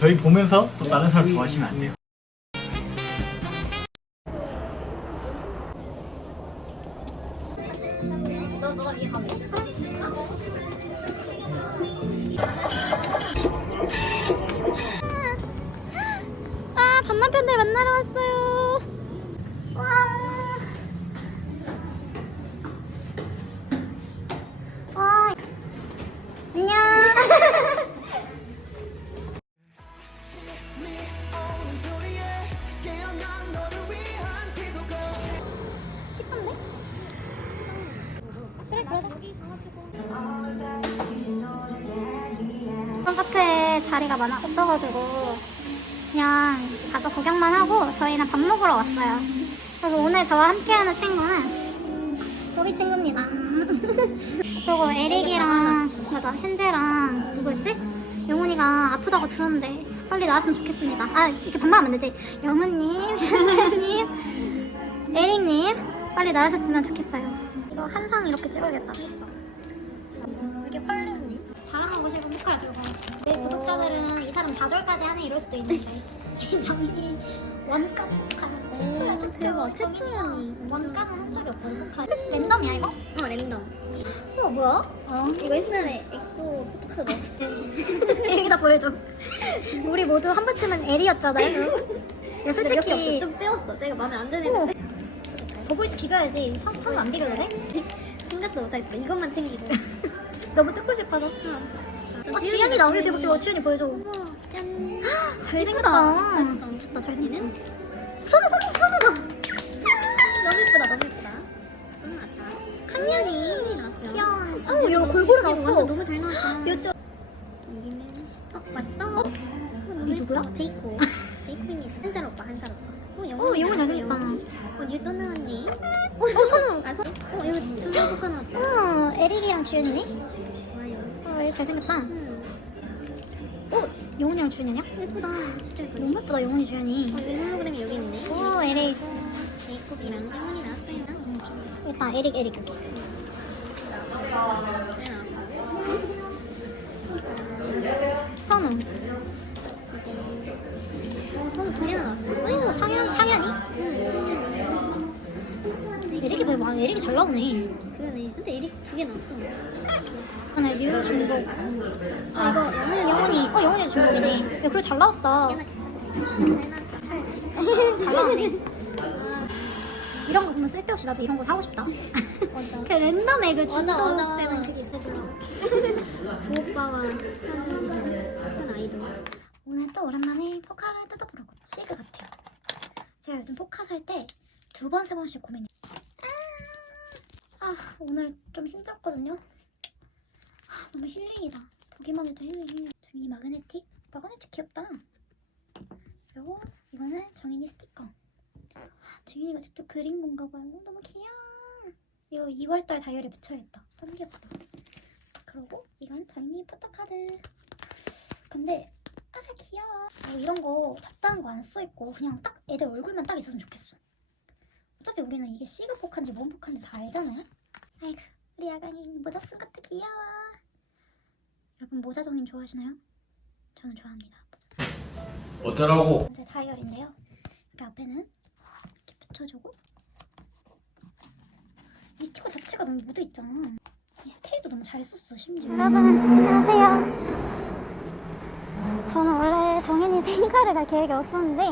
저희 보면서 또 다른 사람 좋아하시면 안 돼요. 아, 전 남편들 만나러 왔어요. 자리가 많아 없어가지고 그냥 가서 구경만 하고 저희는 밥 먹으러 왔어요. 그래서 오늘 저와 함께하는 친구는 우리 친구입니다. 그리고 에릭이랑 맞아 현재랑 누구였지? 영훈이가 아프다고 들었는데 빨리 나왔으면 좋겠습니다. 아 이렇게 반말하면 안 되지. 영훈님, 현재님, 에릭님 빨리 나으셨으면 좋겠어요. 저 한상 이렇게 찍어야겠다. 포카를 들고. 내 구독자들은 이 사람 4절까지 하네 이럴 수도 있는데 정인이 원가 포카 최초야 최초. 대박, 최초라니. 원가는 한 적이 없거든 포카. 랜덤이야 이거? 어 랜덤 어 뭐야? 어 이거 옛날에 엑소 포토카 넣었어 여기다 보여줘. 우리 모두 한 번쯤은 L이었잖아요. 야몇 솔직히 좀 떼었어 내가 마음에 안 드는 어. 애 더보이즈 비벼야지. 선, 선안 비벼도 돼? 생각도 못하겠어 이것만 챙기고 너무 뜯고 싶어서. 아 주연이다. 우리 대박 대박 주연이 보여줘. 우와 짠 잘생겼다. 미쳤다 잘생기는 선우 선우 선우다. 너무 예쁘다 너무 예쁘다 한년이 귀여워. 어우 골고루 나왔어. 너무 잘 나왔다 이거 진짜 여기는 어 왔어 이 누구야? 제이코 제이코입니다 한살 오빠 한살 오빠 어 어, 영어 잘생겼다. 어 뉴또 나왔네 어, 어 선우. 아 서? 어 이거 두개 나왔다 어 에릭이랑 주연이네. 어 에릭 잘생겼다. 음어 영훈이랑 주연이냐? 예쁘다 진짜 예쁘다 너무 예쁘다 영훈이 주연이. 어, 여기 홀로그램이 여기 있네. 오 에릭. 제이콥이랑 할머니 나왔어요. 일단 에릭 에릭 여기. 선우. 어, 선우 두 개나 나왔어. 나왔어. 상현 상현이? 응. 에릭이 왜 많아? 에릭이 잘 나오네. 그러네. 근데 에릭 두 개 나왔어. 하나 뉴 중복. 아 이거 영훈이 중복이네. 야 그래 잘 나왔다. 잘 나왔네. 이런 거 보면 쓸데없이 나도 이런 거 사고 싶다. 맞아. 그 랜덤 중독 맞아. 때는 그게 있어더라고. 부오빠와 한 아이돌. 오늘 또 오랜만에 포카를 뜯어보려고 시그 같아요. 제가 요즘 포카 살 때 두 번, 세 번씩 고민해요. 아, 아, 오늘 좀 힘들었거든요. 아, 너무 힐링이다. 보기만 해도 힐링, 힐링. 정인이 마그네틱? 마그네틱 귀엽다. 그리고 이거는 정인이 스티커. 정인이가 직접 그린 건가 봐요. 너무 귀여워. 이거 2월달 다이어리 붙여야겠다. 참 귀엽다. 그리고 이건 정인이 포토카드. 근데 아 귀여워 아, 이런 거 잡다한 거 안 써있고 그냥 딱 애들 얼굴만 딱 있었으면 좋겠어 어차피 우리는 이게 시그 폭한지 뭔 폭한지 다 알잖아요 아이고 우리 아가니 모자 쓴 것도 귀여워 여러분 모자 정님 좋아하시나요? 저는 좋아합니다 어쩌라고? 제 다이어리인데요 이렇게 앞에는 이렇게 붙여주고 이 스티커 자체가 너무 묻어 있잖아 이 스테이도 너무 잘 썼어 심지어 여러분 안녕하세요 저는 원래 정현이 생가를 갈 계획이 없었는데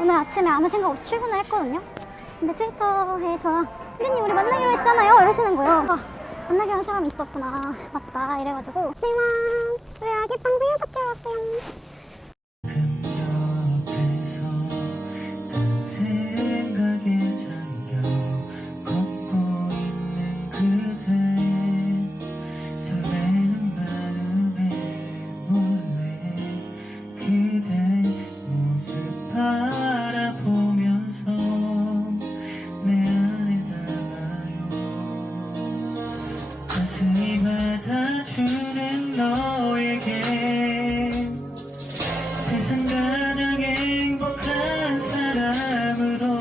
오늘 아침에 아무 생각 없이 출근을 했거든요. 근데 트위터에 저랑 선생님 우리 만나기로 했잖아요 이러시는 거예요. 아, 만나기로 한 사람이 있었구나. 맞다 이래가지고 하지만 우리 아기 빵 생일 파티에 왔어요. 친히 받아주는 너에게 세상 가장 행복한 사람으로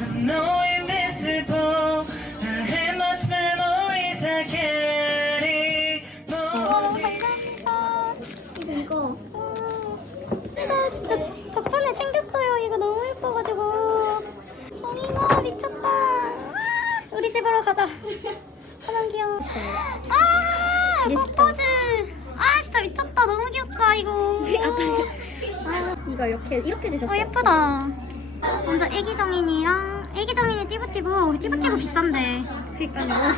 I'm no invisible I have much 이거. 어, 내가 진짜 덕분에 챙겼어요. 이거 너무 예뻐가지고. 정인아 미쳤다. 아, 집으로 가자. 가장 귀여워. 아, 꽃포즈. 아, 진짜 미쳤다. 너무 귀엽다, 이거. 이거 이렇게 이렇게 어, 주셨어요. 예쁘다. 먼저 애기 정인이랑 애기 정인이 띠부띠부. 띠부띠부 비싼데. 그러니까요.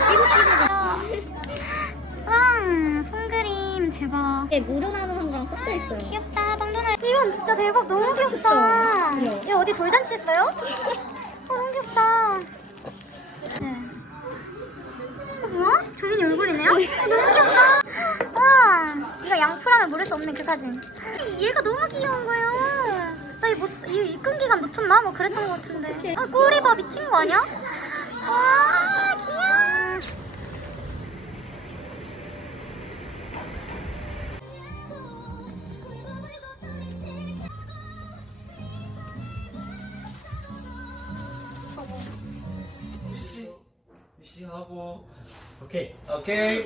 와, 손그림 대박. 이게 무료 나눔한 거랑 섞여 있어요. 귀엽다, 방도나. 이건 진짜 대박. 너무 귀엽다. 이거 어디 돌잔치 했어요? 와, 이거 양풀하면 모를 수 없는 그 사진. 얘가 너무 귀여운 거예요. 나 이거, 못, 이거 입금 기간 놓쳤나? 뭐 그랬던 것 같은데. 아, 꼬리 봐. 미친 거 아니야? 와, 귀여워. 미씨 하고 오케이. 오케이